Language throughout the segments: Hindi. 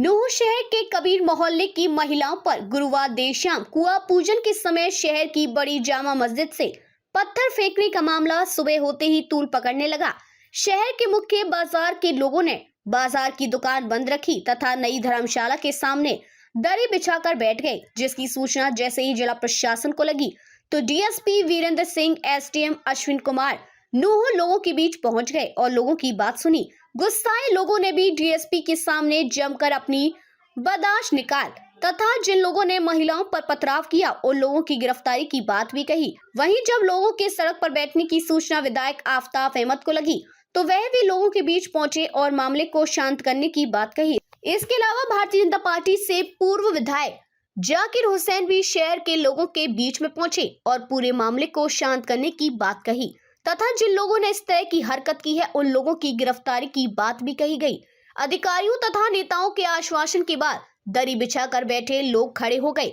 नूह शहर के कबीर मोहल्ले की महिलाओं पर गुरुवार देर शाम कुआं पूजन के समय शहर की बड़ी जामा मस्जिद से पत्थर फेंकने का मामला सुबह होते ही तूल पकड़ने लगा। शहर के मुख्य बाजार के लोगों ने बाजार की दुकान बंद रखी तथा नई धर्मशाला के सामने दरी बिछाकर बैठ गए, जिसकी सूचना जैसे ही जिला प्रशासन को लगी तो डीएसपी वीरेंद्र सिंह, एसडीएम अश्विन कुमार नूह लोगों के बीच पहुंच गए और लोगों की बात सुनी। गुस्साए लोगों ने भी डीएसपी के सामने जमकर अपनी बर्दाश्त निकाल तथा जिन लोगों ने महिलाओं पर पथराव किया उन लोगों की गिरफ्तारी की बात भी कही। वहीं जब लोगों के सड़क पर बैठने की सूचना विधायक आफताब अहमद को लगी तो वह भी लोगों के बीच पहुंचे और मामले को शांत करने की बात कही। इसके अलावा भारतीय जनता पार्टी से पूर्व विधायक जाकिर हुसैन भी शहर के लोगों के बीच में पहुंचे और पूरे मामले को शांत करने की बात कही तथा जिन लोगों ने इस तरह की हरकत की है उन लोगों की गिरफ्तारी की बात भी कही गई। अधिकारियों तथा नेताओं के आश्वासन के बाद दरी बिछाकर बैठे लोग खड़े हो गए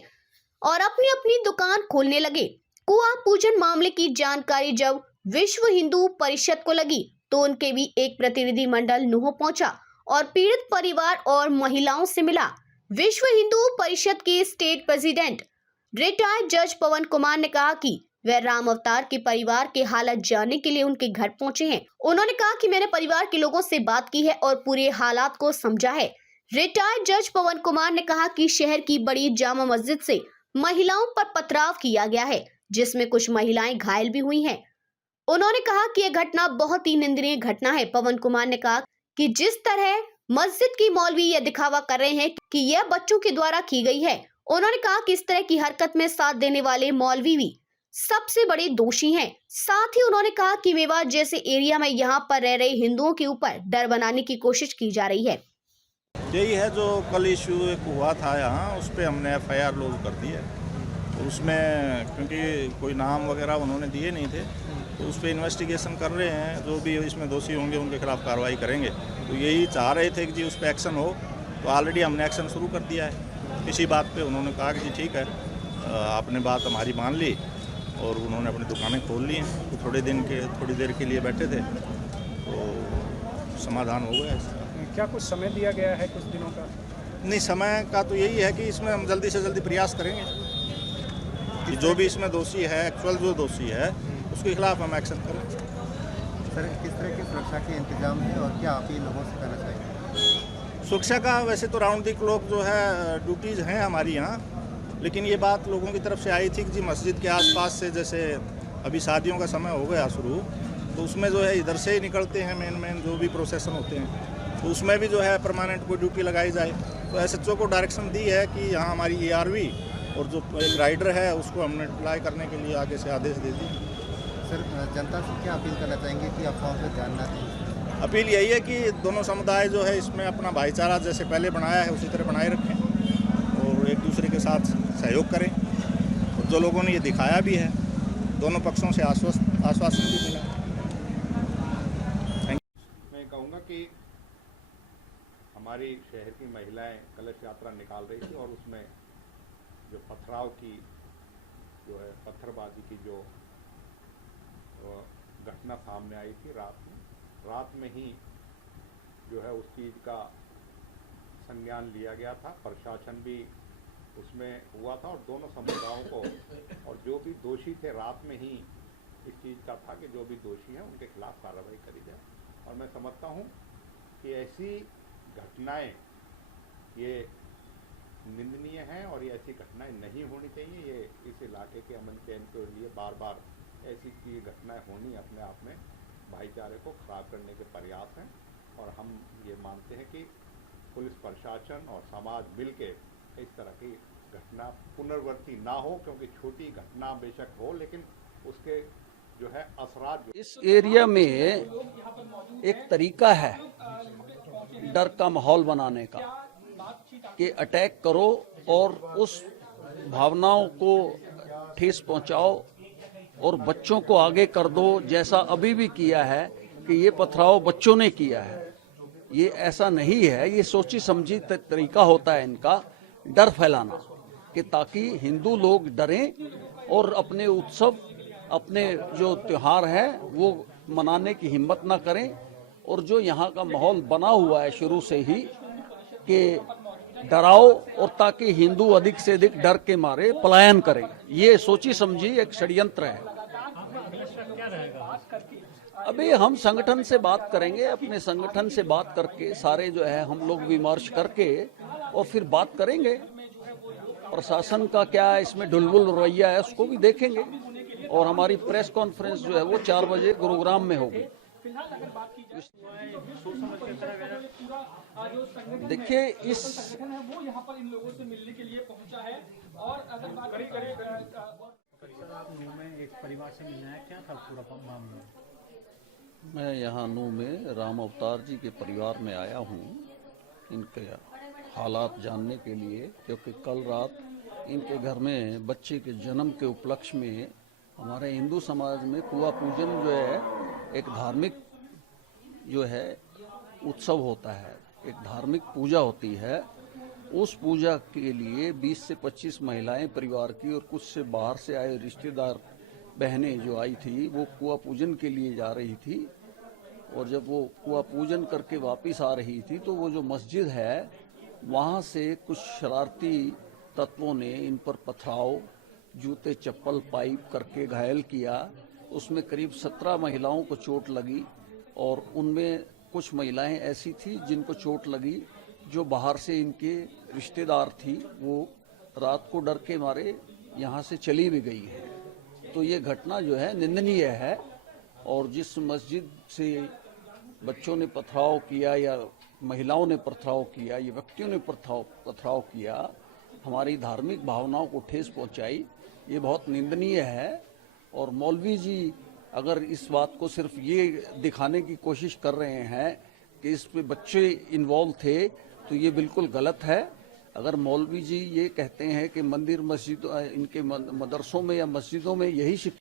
और अपनी अपनी दुकान खोलने लगे। कुआं पूजन मामले की जानकारी जब विश्व हिंदू परिषद को लगी तो उनके भी एक प्रतिनिधि मंडल नूह पहुंचा और पीड़ित परिवार और महिलाओं से मिला। विश्व हिंदू परिषद के स्टेट प्रेसिडेंट रिटायर्ड जज पवन कुमार ने कहा कि वह राम अवतार के परिवार के हालात जानने के लिए उनके घर पहुंचे हैं। उन्होंने कहा कि मैंने परिवार के लोगों से बात की है और पूरे हालात को समझा है। रिटायर्ड जज पवन कुमार ने कहा कि शहर की बड़ी जामा मस्जिद से महिलाओं पर पथराव किया गया है, जिसमें कुछ महिलाएं घायल भी हुई हैं। उन्होंने कहा कि यह घटना बहुत ही निंदनीय घटना है। पवन कुमार ने कहा कि जिस तरह मस्जिद की मौलवी यह दिखावा कर रहे हैं कि यह बच्चों के द्वारा की गई है, उन्होंने कहा कि इस तरह की हरकत में साथ देने वाले मौलवी भी सबसे बड़े दोषी हैं। साथ ही उन्होंने कहा कि मेवात जैसे एरिया में यहाँ पर रह रहे हिंदुओं के ऊपर डर बनाने की कोशिश की जा रही है। यही है जो कल इशू एक हुआ था यहाँ, उस पर हमने एफआईआर लॉन्च कर दी है। उसमें क्योंकि कोई नाम वगैरह उन्होंने दिए नहीं थे तो उस पर इन्वेस्टिगेशन कर रहे हैं। जो भी इसमें दोषी होंगे उनके खिलाफ कार्रवाई करेंगे। तो यही चाह रहे थे कि जी उस पर एक्शन हो, तो ऑलरेडी हमने एक्शन शुरू कर दिया है। इसी बात पे उन्होंने कहा कि जी ठीक है, आपने बात हमारी मान ली और उन्होंने अपनी दुकानें खोल ली हैं। तो थोड़ी देर के लिए बैठे थे तो समाधान हो गया। क्या कुछ समय दिया गया है कुछ दिनों का? नहीं, समय का तो यही है कि इसमें हम जल्दी से जल्दी प्रयास करेंगे कि जो भी इसमें दोषी है, एक्चुअल जो दोषी है उसके खिलाफ हम एक्शन करें। सर, किस तरह की सुरक्षा के इंतजाम है और क्या आप ये लोगों से करना चाहिए? सुरक्षा का वैसे तो राउंड दी क्लॉक जो है ड्यूटीज़ हैं हमारी यहाँ, लेकिन ये बात लोगों की तरफ से आई थी कि जी मस्जिद के आसपास से, जैसे अभी शादियों का समय हो गया शुरू, तो उसमें जो है इधर से ही निकलते हैं मेन जो भी प्रोसेसन होते हैं, तो उसमें भी जो है परमानेंट कोई ड्यूटी लगाई जाए। तो एसएचओ को डायरेक्शन दी है कि यहाँ हमारी एआरवी और जो एक राइडर है उसको हमने अप्लाई करने के लिए आगे से आदेश दे दिए। सर, जनता से क्या अपील करना चाहेंगे कि अफवाहों पर ध्यान ना दें? अपील यही है कि दोनों समुदाय जो है इसमें अपना भाईचारा जैसे पहले बनाया है उसी तरह बनाए रखें और एक दूसरे के साथ सहयोग करें। और जो लोगों ने ये दिखाया भी है, दोनों पक्षों से आश्वासन भी मिला। मैं कहूँगा कि हमारी शहर की महिलाएं कलश यात्रा निकाल रही थी और उसमें जो पथराव की जो है पत्थरबाजी की जो घटना सामने आई थी रात में ही जो है उस चीज़ का संज्ञान लिया गया था। प्रशासन भी उसमें हुआ था और दोनों समुदायों को और जो भी दोषी थे रात में ही इस चीज़ का था कि जो भी दोषी हैं उनके खिलाफ कार्रवाई करी जाए। और मैं समझता हूँ कि ऐसी घटनाएं ये निंदनीय हैं और ये ऐसी घटनाएं नहीं होनी चाहिए। ये इस इलाके के अमन चैन के लिए बार बार ऐसी की घटनाएं होनी अपने आप में भाईचारे को खराब करने के प्रयास हैं। और हम ये मानते हैं कि पुलिस प्रशासन और समाज मिलके इस तरह की घटना पुनरावृत्ति ना हो, क्योंकि छोटी घटना बेशक हो लेकिन उसके जो है असरात इस एरिया में एक तरीका है डर का माहौल बनाने का कि अटैक करो और उस भावनाओं को ठेस पहुंचाओ और बच्चों को आगे कर दो, जैसा अभी भी किया है कि ये पथराव बच्चों ने किया है। ये ऐसा नहीं है, ये सोची समझी तरीका होता है इनका डर फैलाना, कि ताकि हिंदू लोग डरें और अपने उत्सव, अपने जो त्योहार है वो मनाने की हिम्मत ना करें। और जो यहाँ का माहौल बना हुआ है शुरू से ही कि डराओ और ताकि हिंदू अधिक से अधिक डर के मारे पलायन करें। ये सोची समझी एक षड्यंत्र है। अभी हम संगठन से बात करेंगे, अपने संगठन से बात करके सारे जो है हम लोग विमर्श करके और फिर बात करेंगे। प्रशासन का क्या इसमें ढुलबुल रवैया है उसको भी देखेंगे और हमारी प्रेस कॉन्फ्रेंस जो है वो 4 बजे गुरुग्राम में होगी। देखिए इस एक परिवार से मिलना है, क्या था पूरा मामला? मैं यहाँ नू में राम अवतार जी के परिवार में आया हूँ इनके हालात जानने के लिए, क्योंकि कल रात इनके घर में बच्चे के जन्म के उपलक्ष्य में हमारे हिंदू समाज में कुआ पूजन जो है एक धार्मिक जो है उत्सव होता है, एक धार्मिक पूजा होती है। उस पूजा के लिए 20 से 25 महिलाएं परिवार की और कुछ से बाहर से आए रिश्तेदार बहनें जो आई थी वो कुआ पूजन के लिए जा रही थी। और जब वो कुआ पूजन करके वापस आ रही थी तो वो जो मस्जिद है वहाँ से कुछ शरारती तत्वों ने इन पर पथराव, जूते चप्पल पाइप करके घायल किया। उसमें करीब 17 महिलाओं को चोट लगी और उनमें कुछ महिलाएं ऐसी थी जिनको चोट लगी जो बाहर से इनके रिश्तेदार थी, वो रात को डर के मारे यहाँ से चली भी गई है। तो ये घटना जो है निंदनीय है और जिस मस्जिद से बच्चों ने पथराव किया या महिलाओं ने पथराव किया या व्यक्तियों ने पथराव किया, हमारी धार्मिक भावनाओं को ठेस पहुंचाई, ये बहुत निंदनीय है। और मौलवी जी अगर इस बात को सिर्फ ये दिखाने की कोशिश कर रहे हैं कि इस पे बच्चे इन्वॉल्व थे तो ये बिल्कुल गलत है। अगर मौलवी जी ये कहते हैं कि मंदिर मस्जिद इनके मदरसों में या मस्जिदों में यही शिक्षा